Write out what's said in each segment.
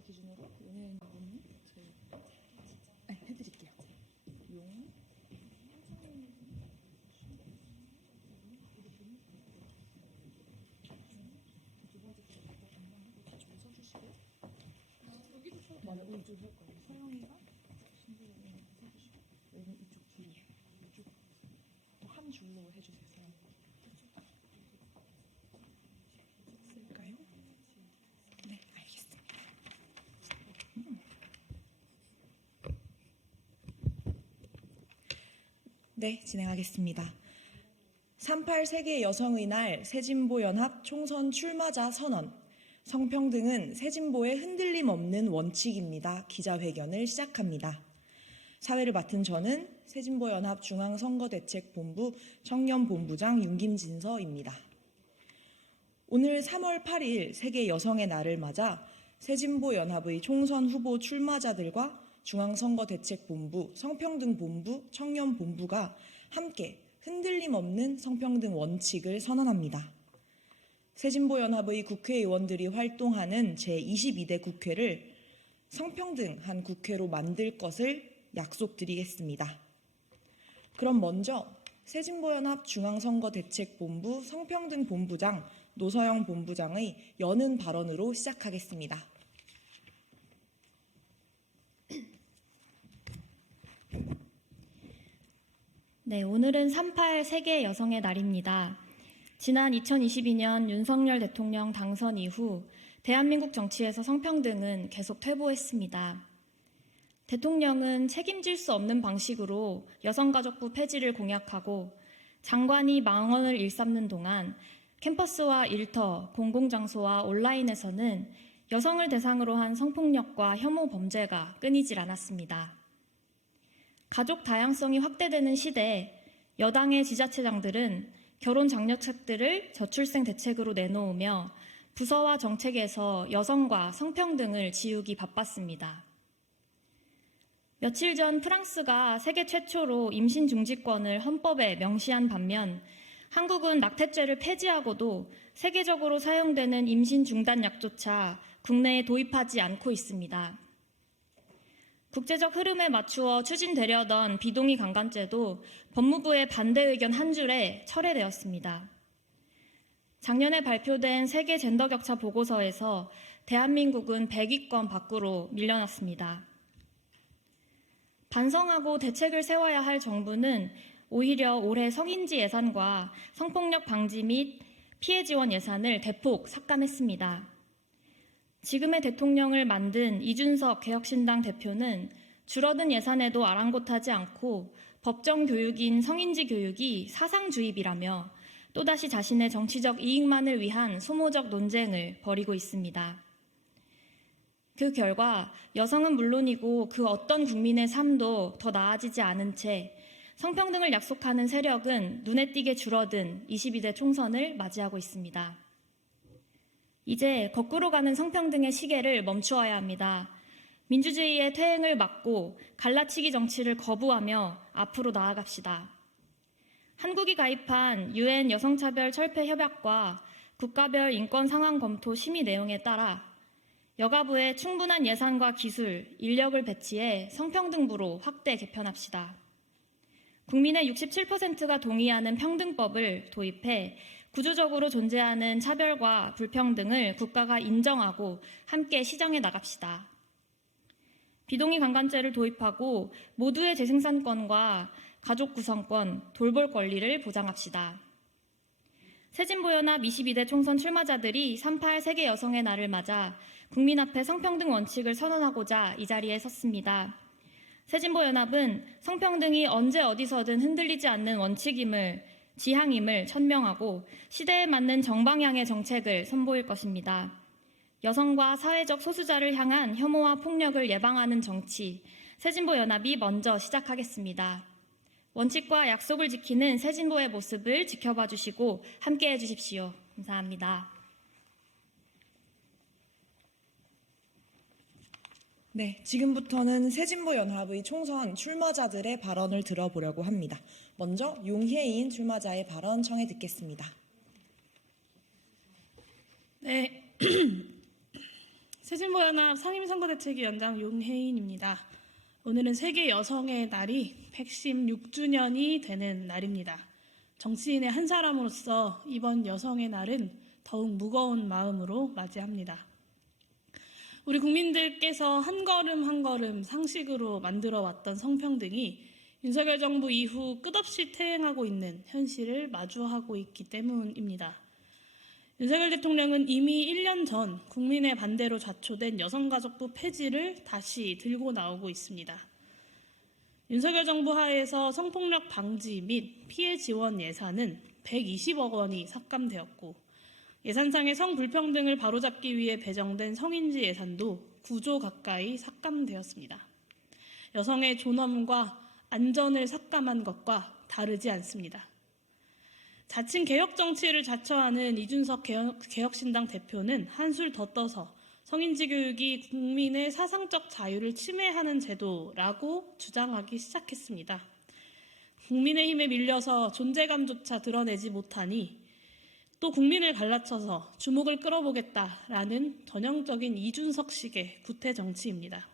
나를 기준으로 연예인 부분은 저희 아니 해드릴게요. 용 맞아, 우리 이쪽 할 거예요. 서영이가 신부님 해주시고 여기 이쪽 뒤로 이쪽 한 줄로 해주세요. 서영. 쓸까요? 네, 알겠습니다. 네, 진행하겠습니다. 38 세계 여성의 날 새진보 연합 총선 출마자 선언. 성평등은 새진보의 흔들림 없는 원칙입니다. 기자회견을 시작합니다. 사회를 맡은 저는 새진보 연합 중앙 선거대책본부 청년본부장 윤김진서입니다. 오늘 3월 8일 세계 여성의 날을 맞아 새진보 연합의 총선 후보 출마자들과 중앙선거대책본부, 성평등본부, 청년본부가 함께 흔들림 없는 성평등 원칙을 선언합니다. 새진보 연합의 국회의원들이 활동하는 제22대 국회를 성평등한 국회로 만들 것을 약속드리겠습니다. 그럼 먼저 새진보연합 중앙선거대책본부 성평등본부장 노서영 본부장의 여는 발언으로 시작하겠습니다. 네, 오늘은 38 세계 여성의 날입니다. 지난 2022년 윤석열 대통령 당선 이후 대한민국 정치에서 성평등은 계속 퇴보했습니다. 대통령은 책임질 수 없는 방식으로 여성가족부 폐지를 공약하고 장관이 망언을 일삼는 동안 캠퍼스와 일터, 공공장소와 온라인에서는 여성을 대상으로 한 성폭력과 혐오 범죄가 끊이질 않았습니다. 가족 다양성이 확대되는 시대에 여당의 지자체장들은 결혼 장려책들을 저출생 대책으로 내놓으며 부서와 정책에서 여성과 성평등을 지우기 바빴습니다. 며칠 전 프랑스가 세계 최초로 임신 중지권을 헌법에 명시한 반면 한국은 낙태죄를 폐지하고도 세계적으로 사용되는 임신 중단 약조차 국내에 도입하지 않고 있습니다. 국제적 흐름에 맞추어 추진되려던 비동의 강간죄도 법무부의 반대 의견 한 줄에 철회되었습니다. 작년에 발표된 세계 젠더 격차 보고서에서 대한민국은 100위권 밖으로 밀려났습니다. 반성하고 대책을 세워야 할 정부는 오히려 올해 성인지 예산과 성폭력 방지 및 피해 지원 예산을 대폭 삭감했습니다. 지금의 대통령을 만든 이준석 개혁신당 대표는 줄어든 예산에도 아랑곳하지 않고 법정 교육인 성인지 교육이 사상주입이라며 또다시 자신의 정치적 이익만을 위한 소모적 논쟁을 벌이고 있습니다. 그 결과 여성은 물론이고 그 어떤 국민의 삶도 더 나아지지 않은 채 성평등을 약속하는 세력은 눈에 띄게 줄어든 22대 총선을 맞이하고 있습니다. 이제 거꾸로 가는 성평등의 시계를 멈추어야 합니다. 민주주의의 퇴행을 막고 갈라치기 정치를 거부하며 앞으로 나아갑시다. 한국이 가입한 유엔 여성차별 철폐 협약과 국가별 인권 상황 검토 심의 내용에 따라 여가부에 충분한 예산과 기술, 인력을 배치해 성평등부로 확대 개편합시다. 국민의 67%가 동의하는 평등법을 도입해 구조적으로 존재하는 차별과 불평등을 국가가 인정하고 함께 시정해 나갑시다. 비동의 강간죄를 도입하고 모두의 재생산권과 가족 구성권, 돌볼 권리를 보장합시다. 새진보연합 22대 총선 출마자들이 38 세계 여성의 날을 맞아 국민 앞에 성평등 원칙을 선언하고자 이 자리에 섰습니다. 새진보연합은 성평등이 언제 어디서든 흔들리지 않는 원칙임을 지향임을 천명하고 시대에 맞는 정방향의 정책을 선보일 것입니다. 여성과 사회적 소수자를 향한 혐오와 폭력을 예방하는 정치, 새진보연합이 먼저 시작하겠습니다. 원칙과 약속을 지키는 새진보의 모습을 지켜봐 주시고 함께 해 주십시오. 감사합니다. 네, 지금부터는 새진보 연합의 총선 출마자들의 발언을 들어보려고 합니다. 먼저 용혜인 출마자의 발언 청해 듣겠습니다. 네. 새진 새신보연합 상임선거대책위원장 용혜인입니다. 오늘은 세계 여성의 날이 116주년이 되는 날입니다. 정치인의 한 사람으로서 이번 여성의 날은 더욱 무거운 마음으로 맞이합니다. 우리 국민들께서 한 걸음 한 걸음 상식으로 만들어 왔던 성평등이 윤석열 정부 이후 끝없이 퇴행하고 있는 현실을 마주하고 있기 때문입니다. 윤석열 대통령은 이미 1년 전 국민의 반대로 좌초된 여성가족부 폐지를 다시 들고 나오고 있습니다. 윤석열 정부 하에서 성폭력 방지 및 피해 지원 예산은 120억 원이 삭감되었고 예산상의 성 불평등을 바로잡기 위해 배정된 성인지 예산도 9조 가까이 삭감되었습니다. 여성의 존엄과 안전을 삭감한 것과 다르지 않습니다. 자칭 개혁 정치를 자처하는 이준석 개혁, 개혁신당 대표는 한술 더 떠서 성인지 교육이 국민의 사상적 자유를 침해하는 제도라고 주장하기 시작했습니다. 국민의힘에 밀려서 존재감조차 드러내지 못하니 또 국민을 갈라쳐서 주목을 끌어보겠다라는 전형적인 이준석식의 구태 정치입니다.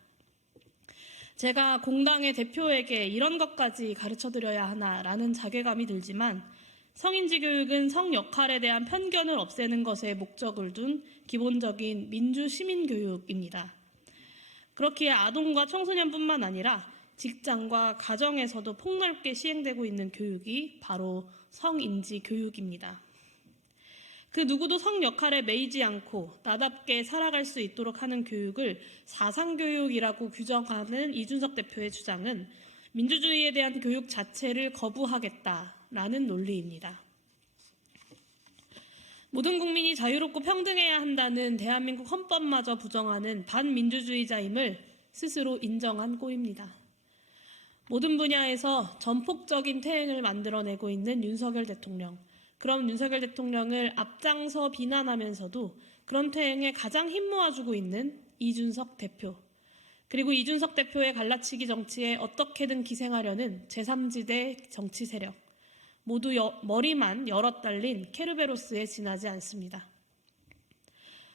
제가 공당의 대표에게 이런 것까지 가르쳐 드려야 하나라는 자괴감이 들지만 성인지 교육은 성 역할에 대한 편견을 없애는 것에 목적을 둔 기본적인 민주 시민 교육입니다. 그렇기에 아동과 청소년뿐만 아니라 직장과 가정에서도 폭넓게 시행되고 있는 교육이 바로 성인지 교육입니다. 그 누구도 성 역할에 매이지 않고 나답게 살아갈 수 있도록 하는 교육을 사상교육이라고 규정하는 이준석 대표의 주장은 민주주의에 대한 교육 자체를 거부하겠다라는 논리입니다. 모든 국민이 자유롭고 평등해야 한다는 대한민국 헌법마저 부정하는 반민주주의자임을 스스로 인정한 꼴입니다. 모든 분야에서 전폭적인 퇴행을 만들어내고 있는 윤석열 대통령. 그럼 윤석열 대통령을 앞장서 비난하면서도 그런 퇴행에 가장 힘 모아주고 있는 이준석 대표. 그리고 이준석 대표의 갈라치기 정치에 어떻게든 기생하려는 제3지대 정치 세력. 모두 여- 머리만 열어 달린 케르베로스에 지나지 않습니다.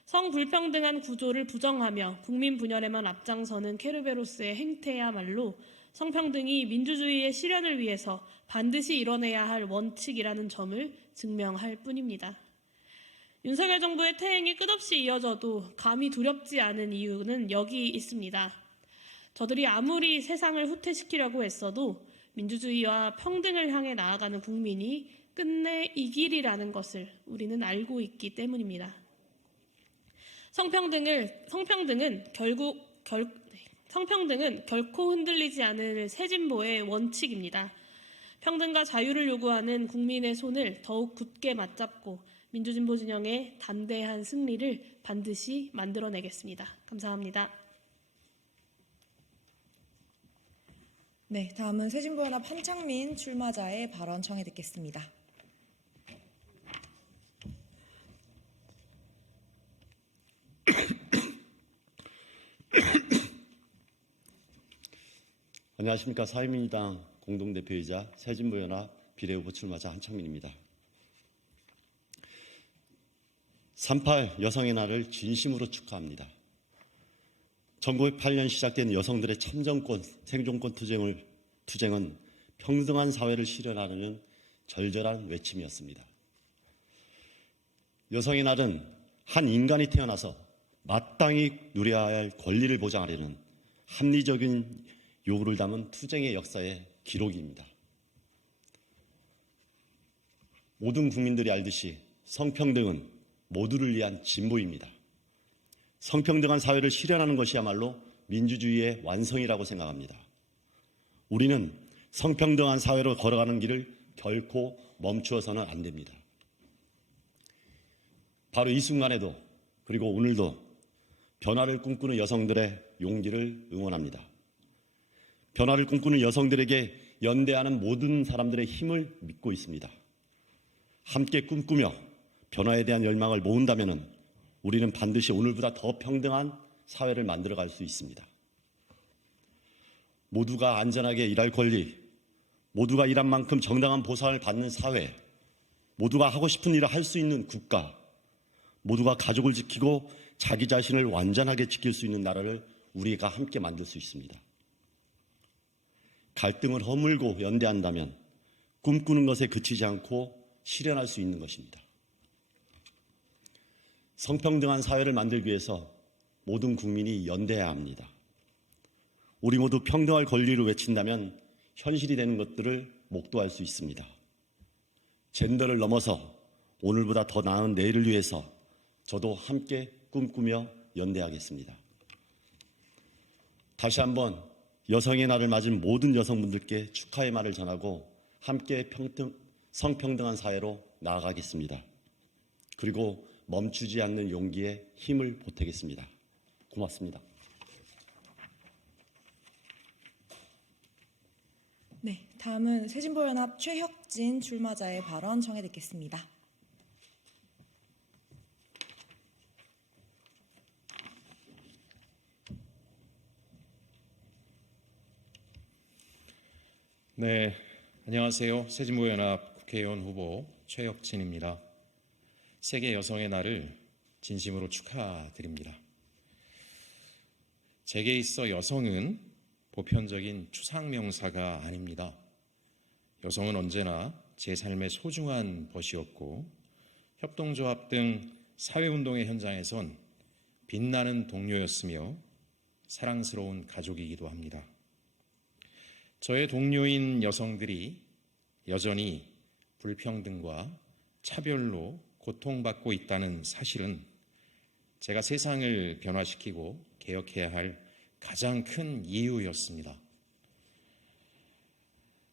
성불평등한 구조를 부정하며 국민 분열에만 앞장서는 케르베로스의 행태야말로 성평등이 민주주의의 실현을 위해서 반드시 이뤄내야 할 원칙이라는 점을 증명할 뿐입니다. 윤석열 정부의 퇴행이 끝없이 이어져도 감히 두렵지 않은 이유는 여기 있습니다. 저들이 아무리 세상을 후퇴시키려고 했어도 민주주의와 평등을 향해 나아가는 국민이 끝내 이 길이라는 것을 우리는 알고 있기 때문입니다. 성평등을 성평등은 결국 결 성평등은 결코 흔들리지 않을 새진보의 원칙입니다. 평등과 자유를 요구하는 국민의 손을 더욱 굳게 맞잡고 민주진보 진영의 담대한 승리를 반드시 만들어내겠습니다. 감사합니다. 네, 다음은 새진보연합 한창민 출마자의 발언 청해 듣겠습니다. 안녕하십니까 사회민주당 공동대표이자 새진보연합 비례후보 출마자 한창민입니다. 38 여성의 날을 진심으로 축하합니다. 1908년 시작된 여성들의 참정권, 생존권 투쟁을, 투쟁은 평등한 사회를 실현하려는 절절한 외침이었습니다. 여성의 날은 한 인간이 태어나서 마땅히 누려야 할 권리를 보장하려는 합리적인 요구를 담은 투쟁의 역사의 기록입니다. 모든 국민들이 알듯이 성평등은 모두를 위한 진보입니다. 성평등한 사회를 실현하는 것이야말로 민주주의의 완성이라고 생각합니다. 우리는 성평등한 사회로 걸어가는 길을 결코 멈추어서는 안 됩니다. 바로 이 순간에도 그리고 오늘도 변화를 꿈꾸는 여성들의 용기를 응원합니다. 변화를 꿈꾸는 여성들에게 연대하는 모든 사람들의 힘을 믿고 있습니다. 함께 꿈꾸며 변화에 대한 열망을 모은다면 우리는 반드시 오늘보다 더 평등한 사회를 만들어갈 수 있습니다. 모두가 안전하게 일할 권리, 모두가 일한 만큼 정당한 보상을 받는 사회, 모두가 하고 싶은 일을 할 수 있는 국가, 모두가 가족을 지키고 자기 자신을 완전하게 지킬 수 있는 나라를 우리가 함께 만들 수 있습니다. 갈등을 허물고 연대한다면 꿈꾸는 것에 그치지 않고 실현할 수 있는 것입니다. 성평등한 사회를 만들기 위해서 모든 국민이 연대해야 합니다. 우리 모두 평등할 권리를 외친다면 현실이 되는 것들을 목도할 수 있습니다. 젠더를 넘어서 오늘보다 더 나은 내일을 위해서 저도 함께 꿈꾸며 연대하겠습니다. 다시 한번 여성의 날을 맞은 모든 여성분들께 축하의 말을 전하고 함께 평등, 성평등한 사회로 나아가겠습니다. 그리고 멈추지 않는 용기에 힘을 보태겠습니다. 고맙습니다. 네, 다음은 새진보연합 최혁진 출마자의 발언 청해 듣겠습니다. 네, 안녕하세요. 새진보연합 국회의원 후보 최혁진입니다. 세계 여성의 날을 진심으로 축하드립니다. 제게 있어 여성은 보편적인 추상명사가 아닙니다. 여성은 언제나 제 삶의 소중한 벗이었고 협동조합 등 사회운동의 현장에선 빛나는 동료였으며 사랑스러운 가족이기도 합니다. 저의 동료인 여성들이 여전히 불평등과 차별로 고통받고 있다는 사실은 제가 세상을 변화시키고 개혁해야 할 가장 큰 이유였습니다.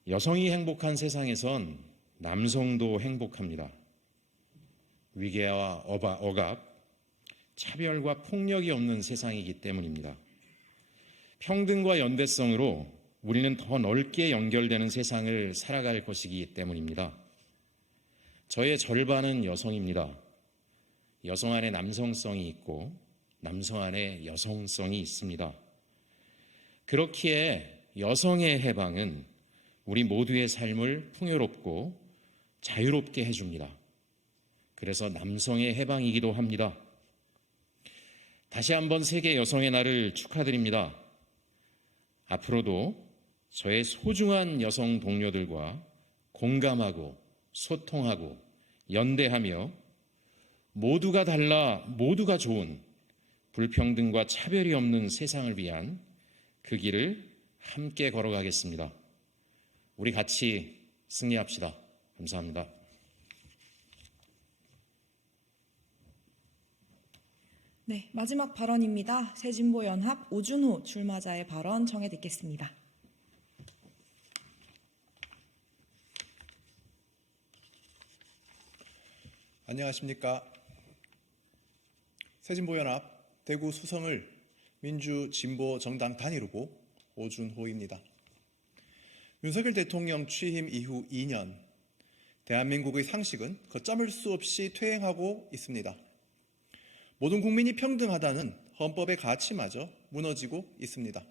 여성이 행복한 세상에선 남성도 행복합니다. 위계와 억압, 차별과 폭력이 없는 세상이기 때문입니다. 평등과 연대성으로 우리는 더 넓게 연결되는 세상을 살아갈 것이기 때문입니다. 저의 절반은 여성입니다. 여성 안에 남성성이 있고 남성 안에 여성성이 있습니다. 그렇기에 여성의 해방은 우리 모두의 삶을 풍요롭고 자유롭게 해줍니다. 그래서 남성의 해방이기도 합니다. 다시 한번 세계 여성의 날을 축하드립니다. 앞으로도 저의 소중한 여성 동료들과 공감하고 소통하고 연대하며 모두가 달라 모두가 좋은 불평등과 차별이 없는 세상을 위한 그 길을 함께 걸어가겠습니다. 우리 같이 승리합시다. 감사합니다. 네, 마지막 발언입니다. 새진보 연합 오준호 출마자의 발언 청해 듣겠습니다. 안녕하십니까. 새진보연합 대구 수성을 민주진보정당 단일후보 오준호입니다. 윤석열 대통령 취임 이후 2년 대한민국의 상식은 걷잡을 수 없이 퇴행하고 있습니다. 모든 국민이 평등하다는 헌법의 가치마저 무너지고 있습니다.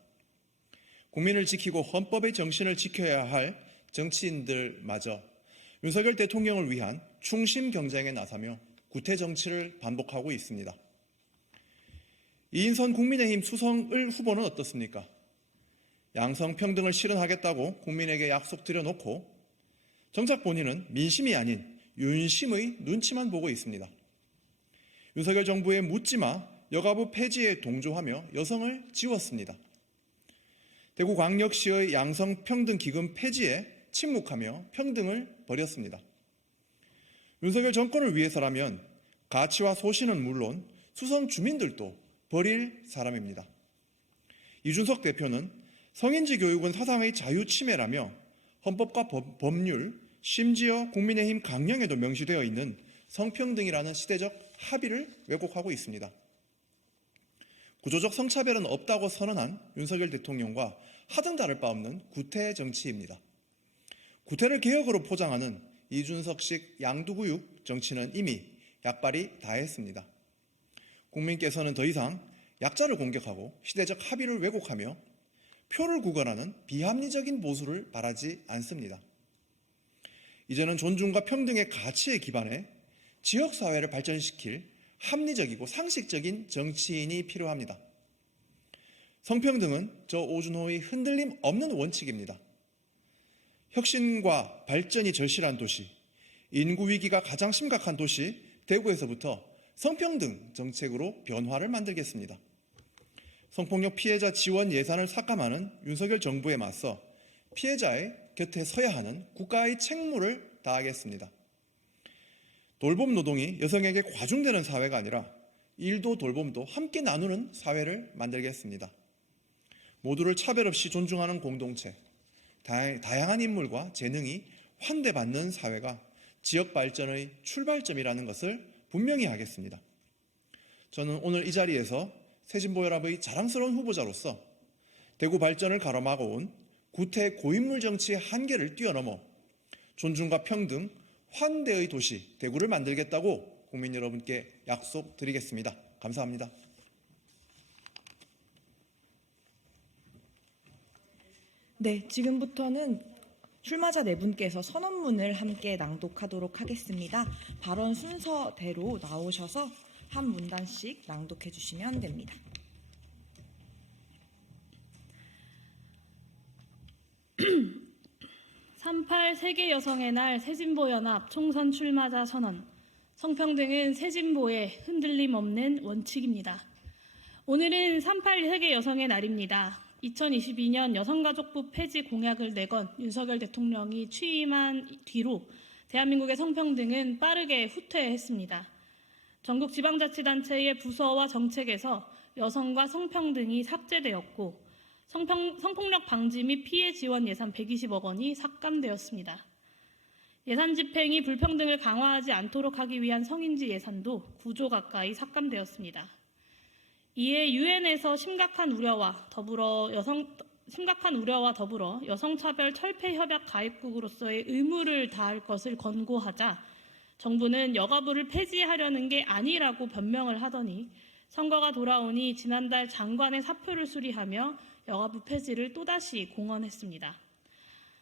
국민을 지키고 헌법의 정신을 지켜야 할 정치인들마저 윤석열 대통령을 위한 충심 경쟁에 나서며 구태 정치를 반복하고 있습니다. 이인선 국민의힘 수성을 후보는 어떻습니까? 양성 평등을 실현하겠다고 국민에게 약속드려 놓고 정작 본인은 민심이 아닌 윤심의 눈치만 보고 있습니다. 윤석열 정부의 묻지마 여가부 폐지에 동조하며 여성을 지웠습니다. 대구광역시의 양성평등기금 폐지에 침묵하며 평등을 버렸습니다. 윤석열 정권을 위해서라면 가치와 소신은 물론 수성 주민들도 버릴 사람입니다. 이준석 대표는 성인지 교육은 사상의 자유 침해라며 헌법과 법, 법률, 심지어 국민의힘 강령에도 명시되어 있는 성평등이라는 시대적 합의를 왜곡하고 있습니다. 구조적 성차별은 없다고 선언한 윤석열 대통령과 하등 다를 바 없는 구태 정치입니다. 구태를 개혁으로 포장하는 이준석식 양두구육 정치는 이미 약발이 다했습니다. 국민께서는 더 이상 약자를 공격하고 시대적 합의를 왜곡하며 표를 구걸하는 비합리적인 보수를 바라지 않습니다. 이제는 존중과 평등의 가치에 기반해 지역사회를 발전시킬 합리적이고 상식적인 정치인이 필요합니다. 성평등은 저 오준호의 흔들림 없는 원칙입니다. 혁신과 발전이 절실한 도시, 인구 위기가 가장 심각한 도시 대구에서부터 성평등 정책으로 변화를 만들겠습니다. 성폭력 피해자 지원 예산을 삭감하는 윤석열 정부에 맞서 피해자의 곁에 서야 하는 국가의 책무를 다하겠습니다. 돌봄 노동이 여성에게 과중되는 사회가 아니라 일도 돌봄도 함께 나누는 사회를 만들겠습니다. 모두를 차별 없이 존중하는 공동체, 다- 다양한 인물과 재능이 환대받는 사회가 지역 발전의 출발점이라는 것을 분명히 하겠습니다. 저는 오늘 이 자리에서 새진보연합의 자랑스러운 후보자로서 대구 발전을 가로막아 온 구태 고인물 정치의 한계를 뛰어넘어 존중과 평등, 환대의 도시 대구를 만들겠다고 국민 여러분께 약속드리겠습니다. 감사합니다. 네, 지금부터는 출마자 네 분께서 선언문을 함께 낭독하도록 하겠습니다. 발언 순서대로 나오셔서 한 문단씩 낭독해 주시면 됩니다. 삼팔 세계 여성의 날 새진보 연합 총선 출마자 선언. 성평등은 새진보의 흔들림 없는 원칙입니다. 오늘은 38 세계 여성의 날입니다. 2022년 여성가족부 폐지 공약을 내건 윤석열 대통령이 취임한 뒤로 대한민국의 성평등은 빠르게 후퇴했습니다. 전국 지방자치단체의 부서와 정책에서 여성과 성평등이 삭제되었고 성평, 성폭력 방지 및 피해 지원 예산 120억 원이 삭감되었습니다. 예산 집행이 불평등을 강화하지 않도록 하기 위한 성인지 예산도 9조 가까이 삭감되었습니다. 이에 유엔에서 심각한 우려와 더불어 여성 심각한 우려와 더불어 여성차별 철폐 협약 가입국으로서의 의무를 다할 것을 권고하자 정부는 여가부를 폐지하려는 게 아니라고 변명을 하더니 선거가 돌아오니 지난달 장관의 사표를 수리하며 여가부 폐지를 또다시 공언했습니다.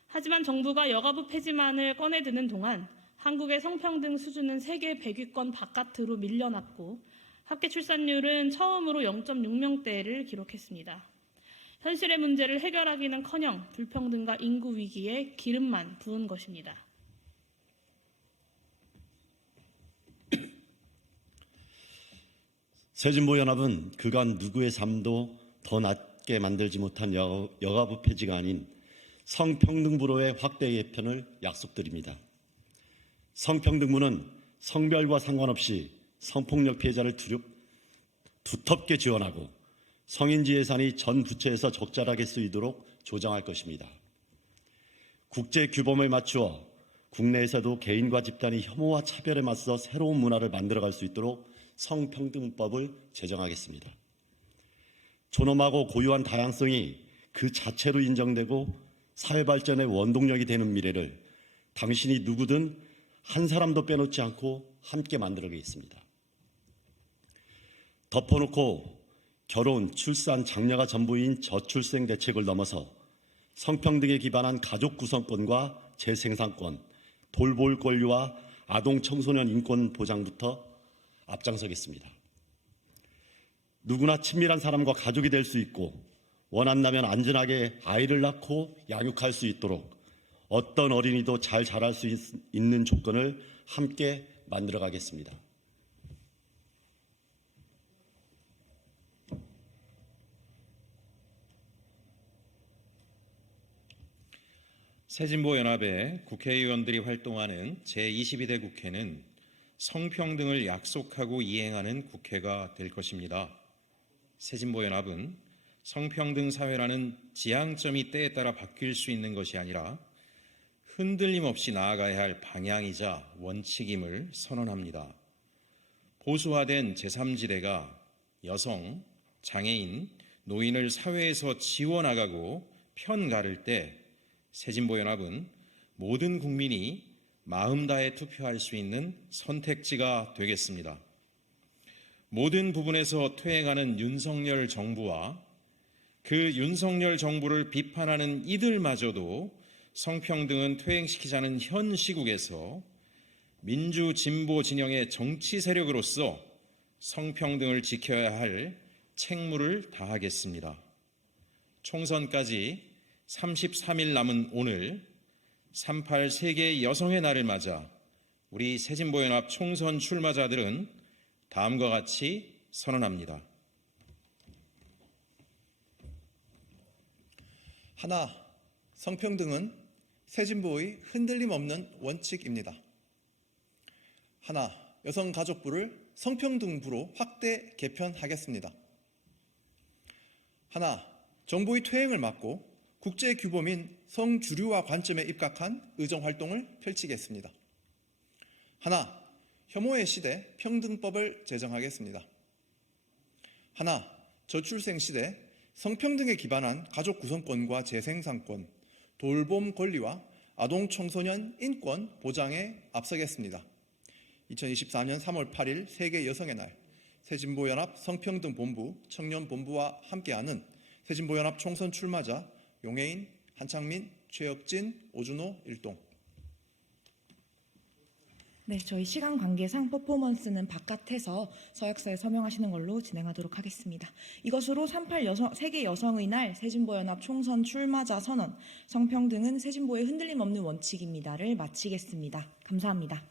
하지만 정부가 여가부 폐지만을 꺼내드는 동안 한국의 성평등 수준은 세계 100위권 바깥으로 밀려났고 합계 출산율은 처음으로 0.6명대를 기록했습니다. 현실의 문제를 해결하기는 커녕 불평등과 인구 위기에 기름만 부은 것입니다. 새진보연합은 그간 누구의 삶도 더 낫게 만들지 못한 여, 여가 부 폐지가 아닌 성평등부로의 확대 개편을 약속드립니다. 성평등부는 성별과 상관없이 성폭력 피해자를 두렵, 두텁게 지원하고 성인지 예산이 전 부처에서 적절하게 쓰이도록 조정할 것입니다. 국제 규범에 맞추어 국내에서도 개인과 집단이 혐오와 차별에 맞서 새로운 문화를 만들어갈 수 있도록 성평등법을 제정하겠습니다. 존엄하고 고유한 다양성이 그 자체로 인정되고 사회 발전의 원동력이 되는 미래를 당신이 누구든 한 사람도 빼놓지 않고 함께 만들어가겠습니다. 덮어놓고 결혼, 출산, 장려가 전부인 저출생 대책을 넘어서 성평등에 기반한 가족 구성권과 재생산권, 돌볼 권리와 아동 청소년 인권 보장부터 앞장서겠습니다. 누구나 친밀한 사람과 가족이 될 수 있고 원한다면 안전하게 아이를 낳고 양육할 수 있도록 어떤 어린이도 잘 자랄 수 있, 있는 조건을 함께 만들어 가겠습니다. 새진보연합의 국회의원들이 활동하는 제22대 국회는 성평등을 약속하고 이행하는 국회가 될 것입니다. 새진보연합은 성평등 사회라는 지향점이 때에 따라 바뀔 수 있는 것이 아니라 흔들림 없이 나아가야 할 방향이자 원칙임을 선언합니다. 보수화된 제3지대가 여성, 장애인, 노인을 사회에서 지워나가고 편가를 때 새진보연합은 모든 국민이 마음 다해 투표할 수 있는 선택지가 되겠습니다. 모든 부분에서 퇴행하는 윤석열 정부와 그 윤석열 정부를 비판하는 이들마저도 성평등은 퇴행시키자는 현 시국에서 민주 진보 진영의 정치 세력으로서 성평등을 지켜야 할 책무를 다하겠습니다. 총선까지 33일 남은 오늘 38 세계 여성의 날을 맞아 우리 새진보연합 총선 출마자들은 다음과 같이 선언합니다. 하나, 성평등은 새진보의 흔들림 없는 원칙입니다. 하나, 여성가족부를 성평등부로 확대 개편하겠습니다. 하나, 정부의 퇴행을 막고 국제 규범 인 성주류화 관점에 입각한 의정 활동을 펼치겠습니다. 하나, 혐오의 시대 평등법을 제정하겠습니다. 하나, 저출생 시대 성평등에 기반한 가족 구성권과 재생산권, 돌봄 권리와 아동 청소년 인권 보장에 앞서겠습니다. 2024년 3월 8일 세계 여성의 날 새진보연합 성평등본부 청년본부와 함께하는 새진보연합 총선 출마자 용혜인, 한창민, 최혁진, 오준호, 일동 네, 저희 시간 관계상 퍼포먼스는 바깥에서 서약서에 서명하시는 걸로 진행하도록 하겠습니다. 이것으로 38 여성, 세계 여성의 날 새진보 연합 총선 출마자 선언, 성평등은 새진보의 흔들림 없는 원칙입니다를 마치겠습니다. 감사합니다.